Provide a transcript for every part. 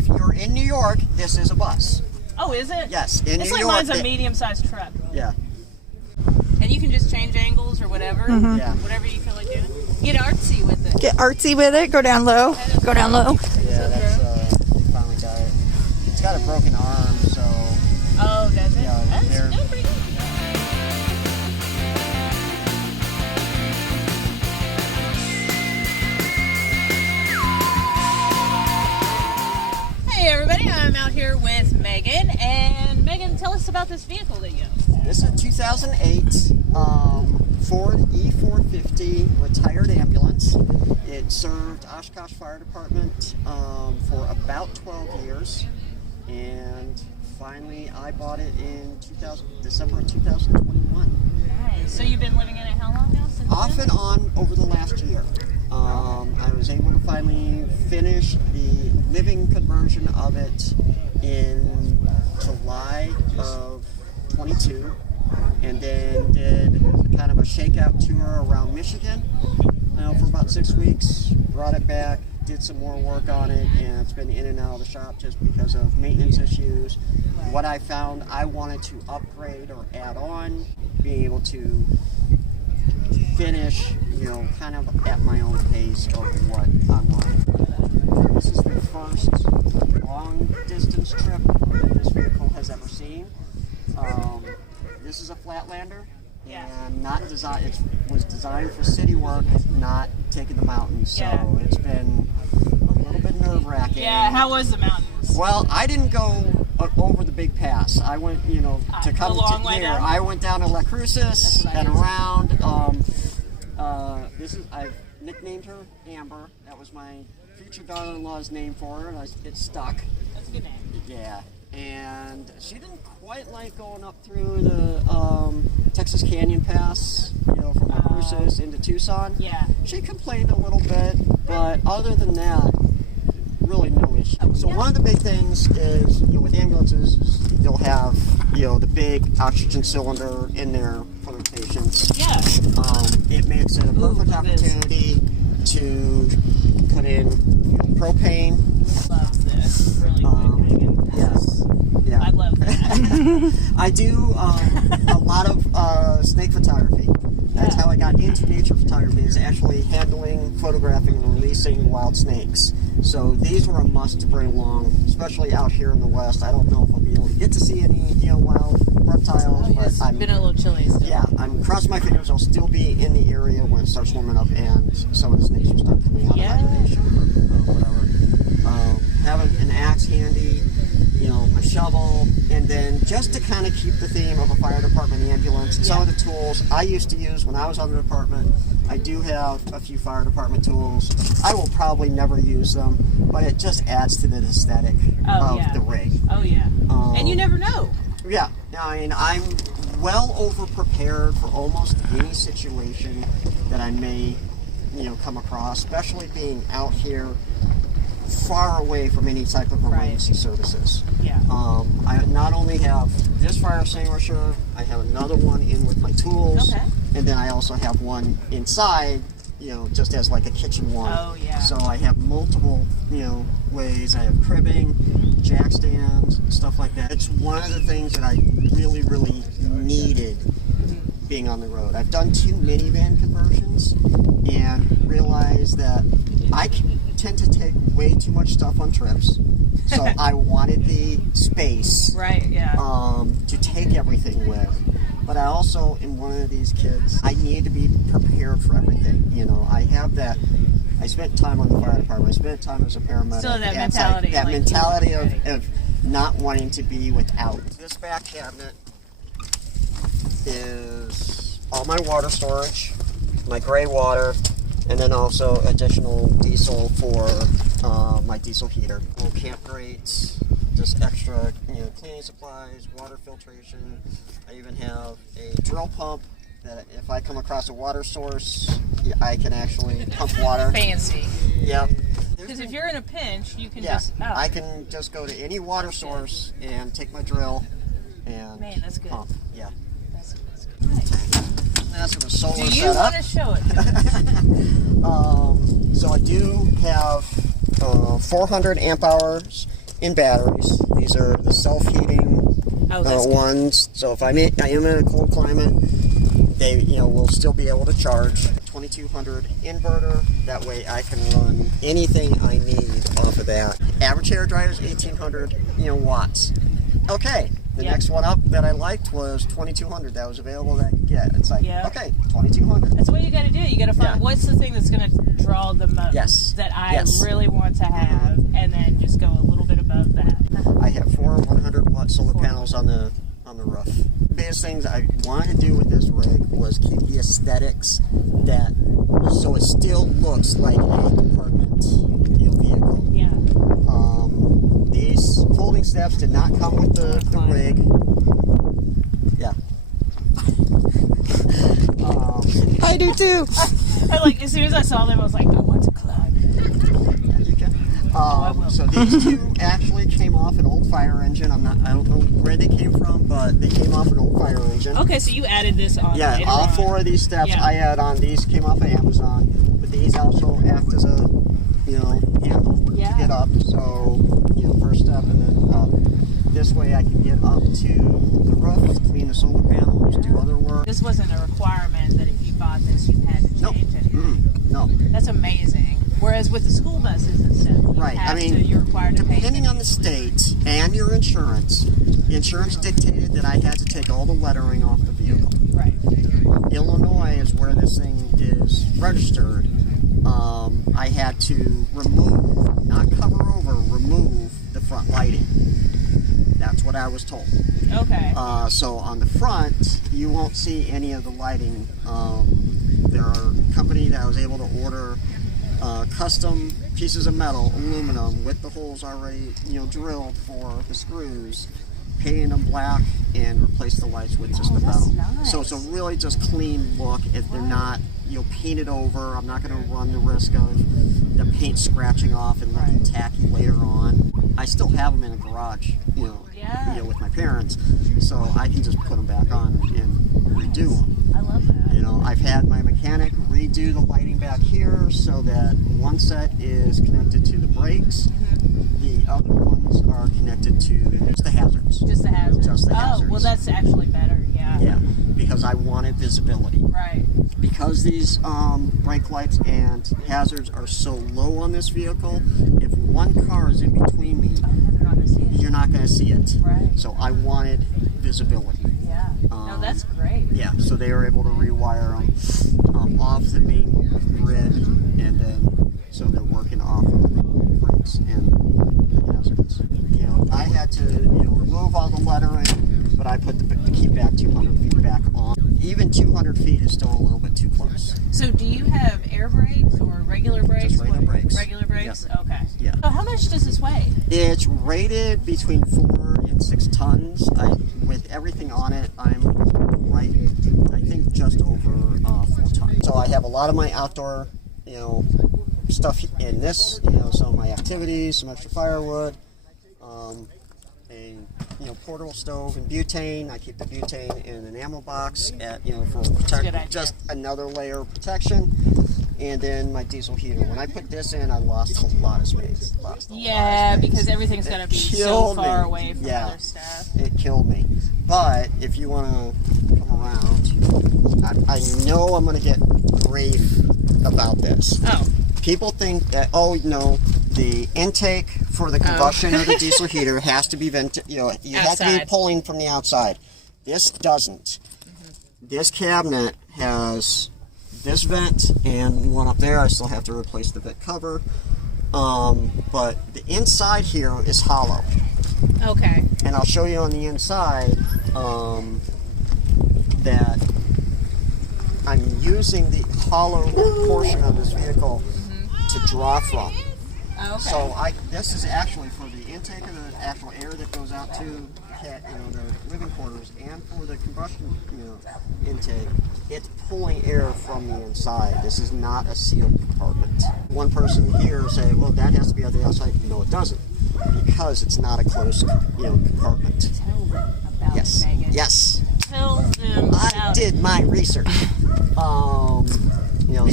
if you're in New York, this is a bus. Oh, is it? Yes, in New York. It's like mine's a medium-sized truck. Yeah. And you can just change angles or whatever. Mm-hmm. Yeah. Whatever you feel like doing. Get artsy with it. Get artsy with it. Go down low. Go down low. Yeah, that's, we finally got it. It's got a broken arm, so... Oh, does it? Yeah, That's they're- still pretty good. Hey everybody, I'm out here with Megan, and Megan, tell us about this vehicle that you own. This is a 2008 Ford E450 retired ambulance. It served Oshkosh Fire Department for about 12 years, and finally I bought it in December of 2021. Nice. So you've been living in it how long now? Since Off then? and on over the last year. I was able to finally finish the living conversion of it in July of 22, and then did kind of a shakeout tour around Michigan for about 6 weeks, brought it back, did some more work on it, and it's been in and out of the shop just because of maintenance issues. What I found I wanted to upgrade or add on, being able to finish, kind of at my own pace of what I want. This is the first long distance trip that this vehicle has ever seen. This is a Flatlander, and not designed. It was designed for city work, not taking the mountains. So it's been a little bit nerve-wracking. Yeah, how was the mountains? Well, I didn't go over the big pass. I went, to come to here. Down? I went down to La Cruces and around. I've nicknamed her Amber. That was my future daughter-in-law's name for her, and it stuck. That's a good name. Yeah, and she didn't quite like going up through the Texas Canyon Pass, from La Cruces into Tucson. Yeah. She complained a little bit, but other than that, really no issue. So one of the big things is, with ambulances, you'll have, the big oxygen cylinder in there for the patients. Yeah. It makes it a perfect opportunity to put in propane. Love this. Really good, Megan. Yes. Yeah. I love that. I do a lot of snake photography. That's how I got into nature photography, is actually handling, photographing, and releasing wild snakes. So these were a must to bring along, especially out here in the West. I don't know if I'll be able to get to see any, wild reptiles, but It's been a little chilly still. Yeah, I'm crossing my fingers. I'll still be in the area when it starts warming up, and some of the snakes will start coming out of hibernation or whatever. Having an axe handy, a shovel, and then just to kind of keep the theme of a fire department ambulance, and some of the tools I used to use when I was on the department. I do have a few fire department tools. I will probably never use them, but it just adds to the aesthetic of the rig. Oh, yeah. And you never know. Yeah. I mean, I'm well over prepared for almost any situation that I may, come across, especially being out here far away from any type of emergency services. Yeah. I not only have this fire extinguisher, I have another one in with my tools, and then I also have one inside, just as like a kitchen one. Oh, yeah. So I have multiple, ways. I have cribbing, jack stands, stuff like that. It's one of the things that I really, really needed being on the road. I've done 2 minivan conversions and realized that I tend to take way too much stuff on trips. So I wanted the space to take everything with. But I also, in one of these kids, I need to be prepared for everything. I have that. I spent time on the fire department. I spent time as a paramedic. Still that and mentality. That mentality of not wanting to be without. This back cabinet is all my water storage, my gray water, and then also additional diesel for my diesel heater. Camp grates, just extra cleaning supplies, water filtration. I even have a drill pump that if I come across a water source, I can actually pump water. Fancy. Yep. Because if you're in a pinch, you can I can just go to any water source and take my drill and that's good. pump. Yeah. That's good. Nice. That's what a solar Do you setup. want to show it? So I do have 400 amp hours in batteries. These are the self-heating that's good. ones. So if I am in a cold climate, they will still be able to charge. 2200 inverter. That way I can run anything I need off of that. Average hair dryer is 1800 watts. Okay. The next one up that I liked was 2200. That was available that I could get. It's like, okay, 2200. That's what you got to do. You got to find what's the thing that's going to draw the most that I really want to have, and then just go a little bit above that. I have 4 100-watt solar panels on the roof. The biggest things I wanted to do with this rig was keep the aesthetics so it still looks like a department vehicle. Yeah. These folding steps did not come with the rig. Yeah. I do too. As soon as I saw them, I was like, I want to climb. Yeah, you can. So these two actually came off an old fire engine. I don't know where they came from, but they came off an old fire engine. Okay, so you added this on. Yeah, all 4 of these steps I add on. These came off of Amazon, but these also act as a handle to get up. So first step and then up. This way I can get up to the roof, clean the solar panels, do other work. This wasn't a requirement that if you bought this, you had to change anything. No. That's amazing. Whereas with the school buses and stuff, you're required to pay. Depending on the state and your insurance, the insurance dictated that I had to take all the lettering off the vehicle. Right. Illinois is where this thing is registered. I had to remove, not cover over, remove the front lighting. That's what I was told. Okay. So on the front, you won't see any of the lighting. There are a company that was able to order custom pieces of metal, aluminum, with the holes already drilled for the screws, paint them black, and replace the lights with just the metal. Nice. So it's a really just clean look. If they're not painted over, I'm not going to run the risk of the paint scratching off and looking tacky later on. I still have them in a garage, with my parents, so I can just put them back on and redo them. I love that. I've had my mechanic redo the lighting back here so that one set is connected to the brakes. The other ones are connected to just the hazards. Just the hazards. Just the hazards. Oh, well, that's actually better. Yeah, because I wanted visibility. Right. Because these brake lights and hazards are so low on this vehicle, if one car is in between me, you're not going to see it. Right. So I wanted visibility. Yeah. No, that's great. Yeah, so they were able to rewire them off the main grid, and then so they're working off of the brakes and the hazards. I had to remove all the lettering, but I put the keep back 200 feet back on. Even 200 feet is still a little bit too close. So do you have air brakes or regular brakes? Just regular brakes. Regular brakes? Yep. Okay. Yeah. So how much does this weigh? It's rated between 4 and 6 tons. With everything on it, I'm right, I think just over 4 tons. So I have a lot of my outdoor, stuff in this, some of my activities, some extra firewood, a portable stove and butane. I keep the butane in an ammo box for just another layer of protection. And then my diesel heater. When I put this in, I lost a lot of space. Because everything's got to be so far away from other stuff. It killed me. But if you want to come around, I know I'm going to get grief about this. Oh. People think that, the intake for the combustion of the diesel heater has to be vented, you have to be pulling from the outside. This doesn't. This cabinet has this vent and one up there. I still have to replace the vent cover. But the inside here is hollow. Okay. And I'll show you on the inside that I'm using the hollow portion of this vehicle to draw from. Okay. So this is actually for the intake of the actual air that goes out to the living quarters, and for the combustion intake. It's pulling air from the inside. This is not a sealed compartment. One person here say, well, that has to be on the outside. No, it doesn't, because it's not a closed compartment. Tell them about Meggan. Yes. Tell them about I did my research.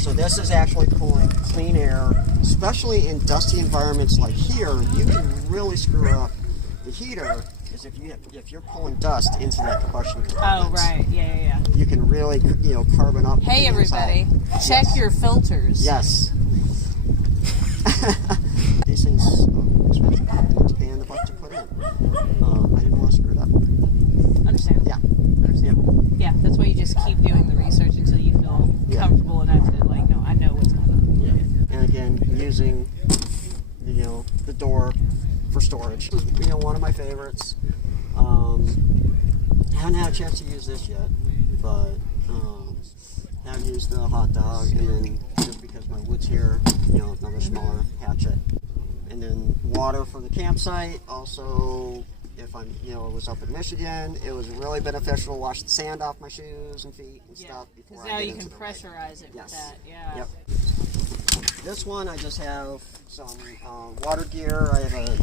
So this is actually pulling clean air especially in dusty environments like here, you can really screw up the heater. Is if you're pulling dust into that combustion compartment. Oh, right. Yeah. You can really, carbon up. Hey, everybody. Check your filters. Yes. These things expensive and the buck to put in. I didn't want to screw it up. Understand. Yeah. Understand. Yeah, that's why you just keep doing the research until you feel comfortable enough to, no, I know what's going on. Yeah. And again, using, the door for storage. One of my favorites. I haven't had a chance to use this yet, but I've used the hot dog, and then just because my wood's here, another smaller hatchet. And then water for the campsite. Also, if I'm, was up in Michigan, it was really beneficial to wash the sand off my shoes and feet and stuff before I now get you into can the pressurize it with that. Yeah. Yep. This one, I just have some water gear. I have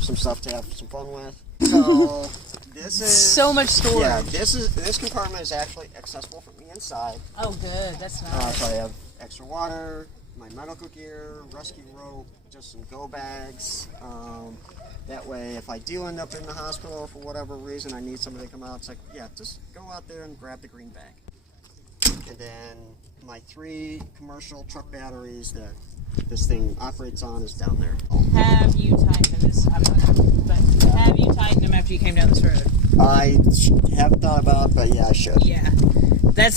some stuff to have some fun with. So this is so much storage. Yeah, this compartment is actually accessible from the inside. Oh, good. That's nice. So I have extra water, my medical gear, rescue rope, just some go bags. That way, if I do end up in the hospital for whatever reason, I need somebody to come out. It's like, just go out there and grab the green bag. And then my 3 commercial truck batteries that this thing operates on is down there. Have you tightened this? I'm not sure, but have you tightened them after you came down this road? I haven't thought about it, but yeah, I should. Yeah.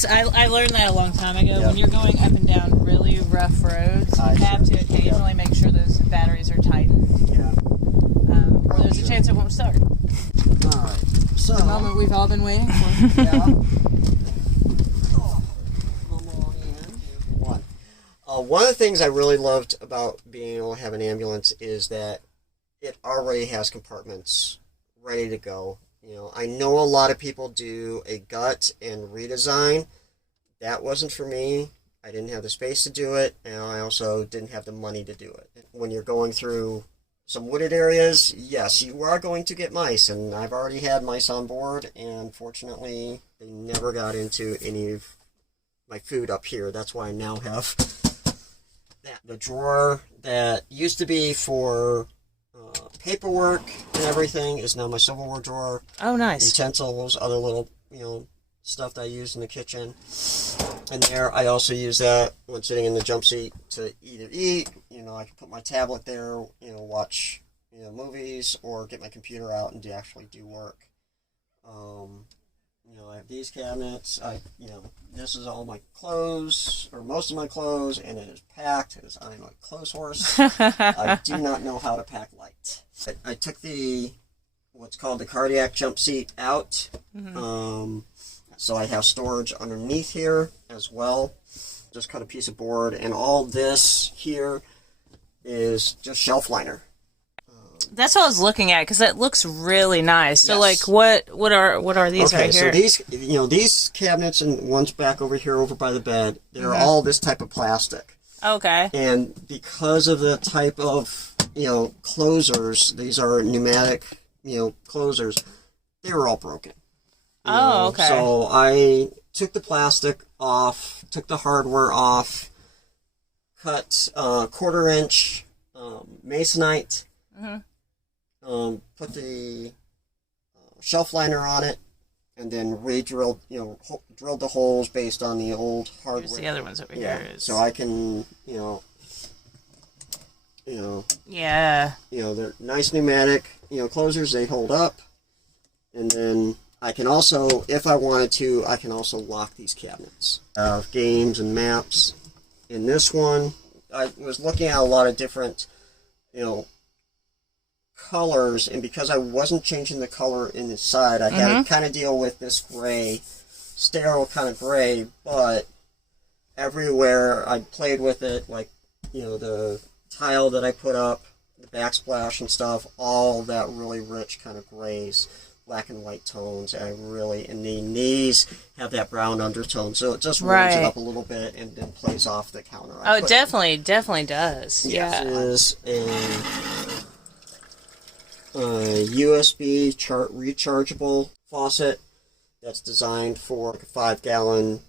I learned that a long time ago. When you're going up and down really rough roads, you have to occasionally make sure those batteries are tightened. Yeah. Or there's a chance it won't start. Alright, so... The moment we've all been waiting for. Yeah. One of the things I really loved about being able to have an ambulance is that it already has compartments ready to go. I know a lot of people do a gut and redesign. That wasn't for me. I didn't have the space to do it, and I also didn't have the money to do it. When you're going through some wooded areas, yes, you are going to get mice, and I've already had mice on board, and fortunately, they never got into any of my food up here. That's why I now have the drawer that used to be for paperwork and everything is now my silverware drawer. Oh, nice. Utensils, other little, stuff that I use in the kitchen. And there, I also use that when sitting in the jump seat to either eat, I can put my tablet there, watch, movies, or get my computer out and actually do work. I have these cabinets. This is all my clothes, or most of my clothes, and it is packed as I'm a clothes horse. I do not know how to pack light. I took what's called the cardiac jump seat out. Mm-hmm. So I have storage underneath here as well. Just cut a piece of board, and all this here is just shelf liner. That's what I was looking at, because that looks really nice. So, yes. what are these right here? Okay, so these cabinets and one's back over here over by the bed, they're all this type of plastic. Okay. And because of the type of, closers, these are pneumatic, closers, they were all broken. Okay. So I took the plastic off, took the hardware off, cut 1/4 inch masonite, put the shelf liner on it, and then re-drilled, drilled the holes based on the old hardware. Here's the other ones over here. So I can, yeah. They're nice pneumatic, closers, they hold up. And then I can also, if I wanted to, I can also lock these cabinets. Games and maps. In this one, I was looking at a lot of different, colors, and because I wasn't changing the color in the side, I had to kind of deal with this gray, sterile kind of gray, but everywhere I played with it, like, the tile that I put up, the backsplash and stuff, all that really rich kind of grays, black and white tones, and the knees have that brown undertone, so it just warms it up a little bit and then plays off the counter. It definitely does. Yeah. This is a USB rechargeable faucet that's designed for like a 5-gallon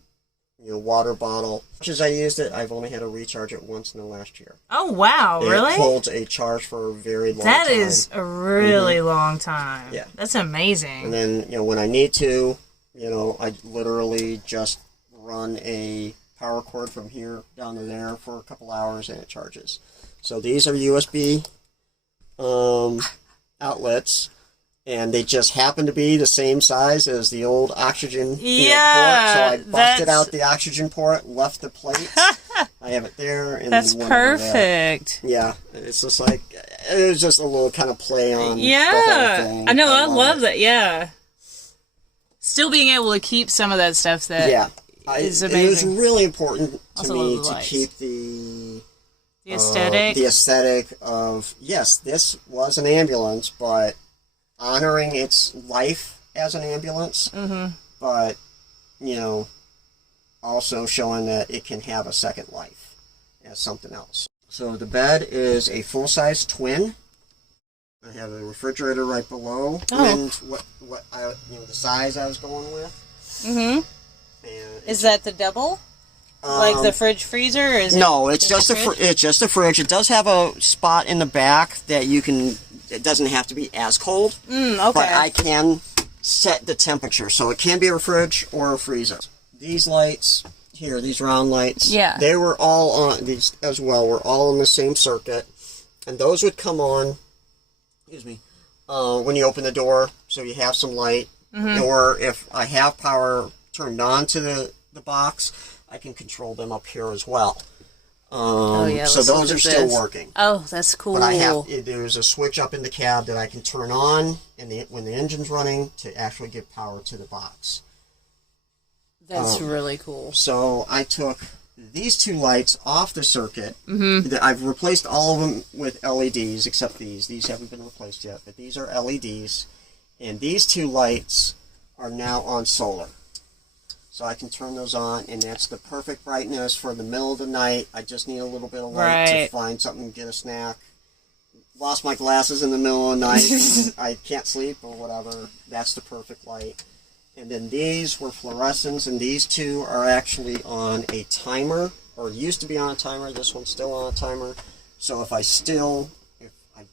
water bottle. As much as I used it, I've only had to recharge it once in the last year. Oh, wow. Really? It holds a charge for a very long time. That is a really long time. Yeah. That's amazing. And then, when I need to, I literally just run a power cord from here down to there for a couple hours and it charges. So these are USB outlets, and they just happen to be the same size as the old oxygen port. So I busted out the oxygen port, left the plate. I have it there. And that's perfect. Yeah, it's just like, it was just a little kind of play on the whole thing. I know, I love that, yeah. Still being able to keep some of that stuff that is amazing. It was really important to me to lights. keep the aesthetic. The aesthetic of, yes, this was an ambulance, but honoring its life as an ambulance, but, also showing that it can have a second life as something else. So the bed is a full-size twin. I have a refrigerator right below, and the size I was going with. And is that the double? Like the fridge freezer? Or is no, it's just it's just a fridge. It does have a spot in the back that you can. It doesn't have to be as cold. Okay. But I can set the temperature, so it can be a fridge or a freezer. These lights here, these round lights, they were all on these as well. We're all on the same circuit, and those would come on. Excuse me. When you open the door, so you have some light, or if I have power turned on to the box, I can control them up here as well. So those are still working. Oh, that's cool. But there's a switch up in the cab that I can turn on when the engine's running to actually give power to the box. That's really cool. So I took these two lights off the circuit. I've replaced all of them with LEDs except these. These haven't been replaced yet, but these are LEDs. And these two lights are now on solar. So I can turn those on, and that's the perfect brightness for the middle of the night. I just need a little bit of light to find something, get a snack. Lost my glasses in the middle of the night. I can't sleep or whatever. That's the perfect light. And then these were fluorescents, and these two are actually on a timer, or used to be on a timer. This one's still on a timer. So if I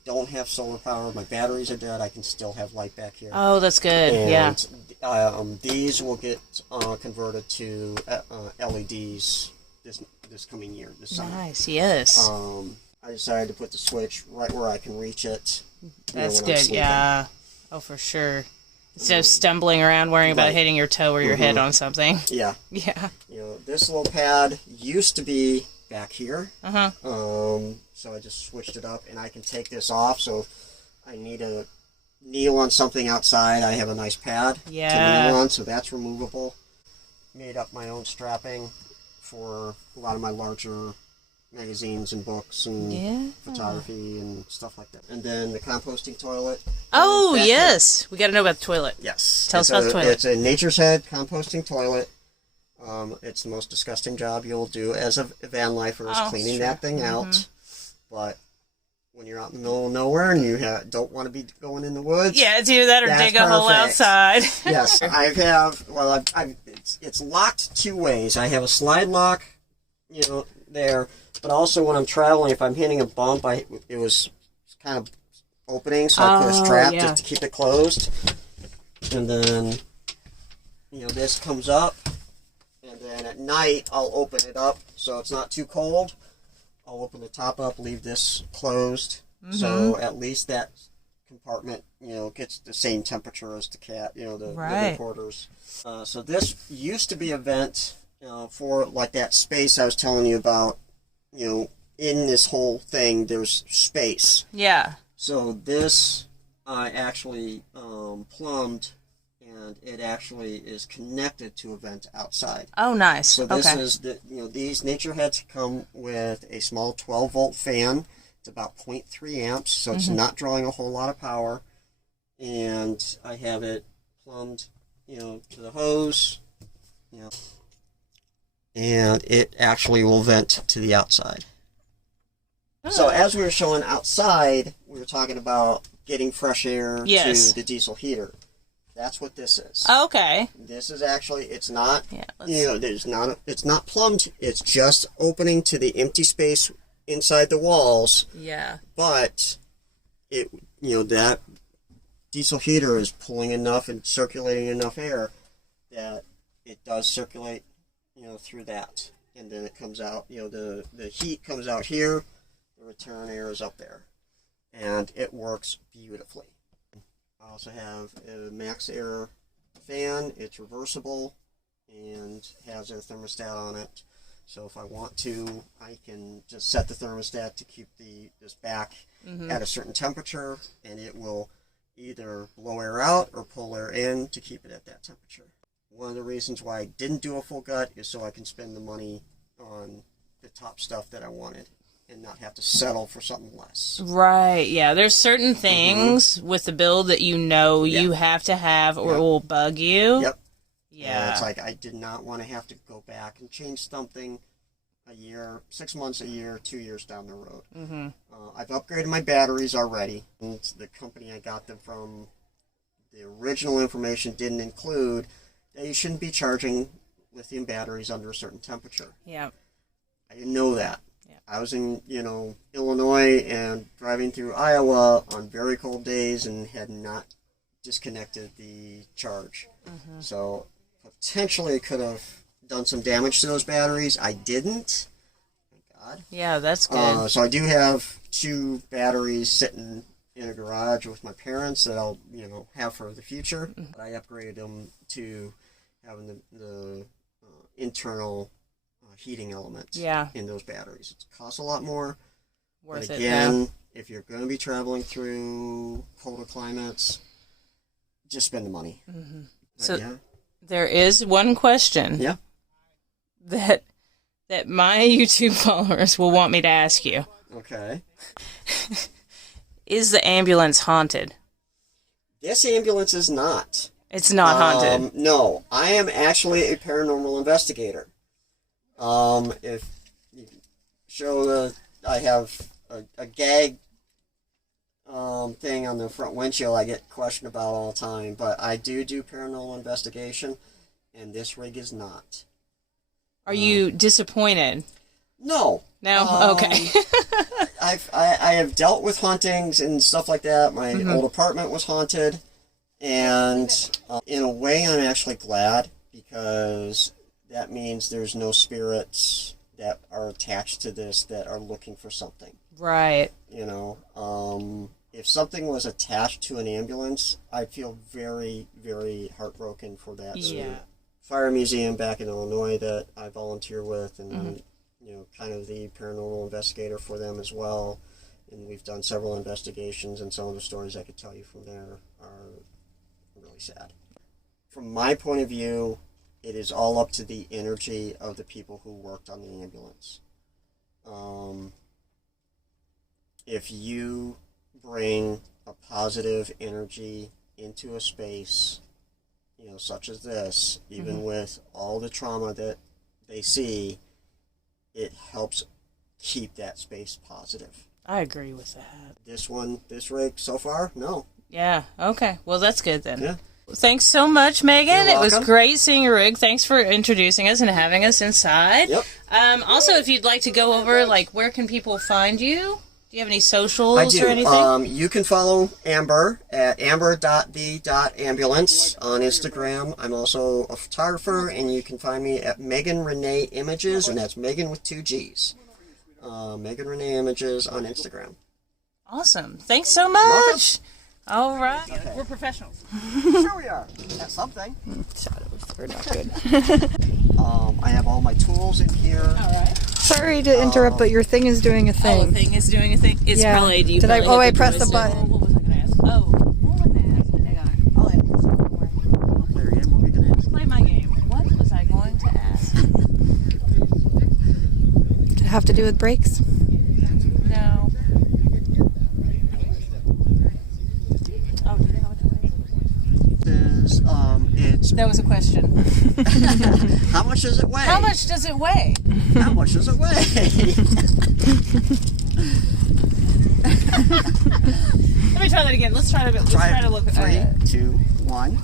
don't have solar power, my batteries are dead, I can still have light back here. Oh, that's good. And, these will get converted to LEDs this coming year, this summer. Nice, yes. I decided to put the switch right where I can reach it. That's good, yeah. Oh, for sure. Instead of stumbling around worrying about hitting your toe or your head on something. Yeah. Yeah. This little pad used to be back here. So I just switched it up, and I can take this off. So if I need to kneel on something outside, I have a nice pad to kneel on, so that's removable. Made up my own strapping for a lot of my larger magazines and books and photography and stuff like that. And then the composting toilet. Oh, yes. We got to know about the toilet. Yes. Tell us about the toilet. It's a Nature's Head composting toilet. It's the most disgusting job you'll do as a van lifer is cleaning that thing out. But when you're out in the middle of nowhere and you don't want to be going in the woods, it's either that or dig a hole outside. Yes, it's locked two ways. I have a slide lock, there, but also when I'm traveling, if I'm hitting a bump, it was kind of opening, so I put a strap just to keep it closed. And then, this comes up, and then at night I'll open it up so it's not too cold. I'll open the top up, leave this closed, so at least that compartment, gets the same temperature as the the living quarters. So this used to be a vent for like that space I was telling you about. In this whole thing, there's space. Yeah. So this I actually plumbed, and it actually is connected to a vent outside. Oh, nice. So this is these Nature Heads come with a small 12-volt fan. It's about 0.3 amps, so it's not drawing a whole lot of power. And I have it plumbed, to the hose, and it actually will vent to the outside. Oh. So as we were showing outside, we were talking about getting fresh air to the diesel heater. That's what this is. Okay. This is actually, it's not, Yeah. it's not plumbed. It's just opening to the empty space inside the walls. Yeah. But that diesel heater is pulling enough and circulating enough air that it does circulate, through that. And then it comes out, the heat comes out here, the return air is up there. And it works beautifully. I also have a max air fan. It's reversible and has a thermostat on it. So if I want to, I can just set the thermostat to keep this back at a certain temperature, and it will either blow air out or pull air in to keep it at that temperature. One of the reasons why I didn't do a full gut is so I can spend the money on the top stuff that I wanted and not have to settle for something less. Right, yeah. There's certain things with the build that you have to have or it will bug you. Yep. Yeah. And it's like I did not want to have to go back and change something a year, 6 months, a year, 2 years down the road. Mm-hmm. I've upgraded my batteries already. And the company I got them from, the original information didn't include that you shouldn't be charging lithium batteries under a certain temperature. Yeah. I didn't know that. I was in, Illinois and driving through Iowa on very cold days and had not disconnected the charge. Mm-hmm. So potentially it could have done some damage to those batteries. I didn't. Thank God. Yeah, that's good. So I do have 2 batteries sitting in a garage with my parents that I'll, have for the future. Mm-hmm. But I upgraded them to having the internal heating elements in those batteries. It costs a lot more. Worth but it. Again, if you're going to be traveling through colder climates, just spend the money. Mm-hmm. So there is one question that my YouTube followers will want me to ask you. Okay. Is the ambulance haunted? This ambulance is not. It's not haunted? No. I am actually a paranormal investigator. If you show I have a gag thing on the front windshield I get questioned about all the time, but I do paranormal investigation, and this rig is not. Are you disappointed? No. No? Okay. I have dealt with hauntings and stuff like that. My old apartment was haunted, and in a way I'm actually glad, because that means there's no spirits that are attached to this that are looking for something. Right. If something was attached to an ambulance, I'd feel very, very heartbroken for that. Yeah. Fire museum back in Illinois that I volunteer with, and kind of the paranormal investigator for them as well. And we've done several investigations, and some of the stories I could tell you from there are really sad. From my point of view, it is all up to the energy of the people who worked on the ambulance. If you bring a positive energy into a space, such as this, even with all the trauma that they see, it helps keep that space positive. I agree with that. This rig so far, no. Yeah, okay. Well, that's good then. Yeah. Thanks so much, Megan. You're It was welcome. great seeing your rig. Thanks for introducing us and having us inside. Yep. Also, if you'd like to go over, where can people find you? Do you have any socials I do. or anything? You can follow Amber at amber.the.ambulance on Instagram. I'm also a photographer, and you can find me at Meggan Renee Images, and that's Meggan with 2 G's. Meggan Renee Images on Instagram. Awesome. Thanks so much. All right. Okay. We're professionals. Sure we are. At something. Shadows are not good. I have all my tools in here. All right. Sorry to interrupt, but your thing is doing a thing. Oh, the thing is doing a thing. It's probably. Did I? Oh, I pressed the button. What was I going to ask? Oh, what was I going to ask? Hang on. I'll ask. Play your game. What are we going to ask? Play my game. What was I going to ask? Did it have to do with brakes? No. Oh, do you know what to weigh? That was a question. How much does it weigh? How much does it weigh? How much does it weigh? Let me try that again. Let's try to look. 3, 2, 1.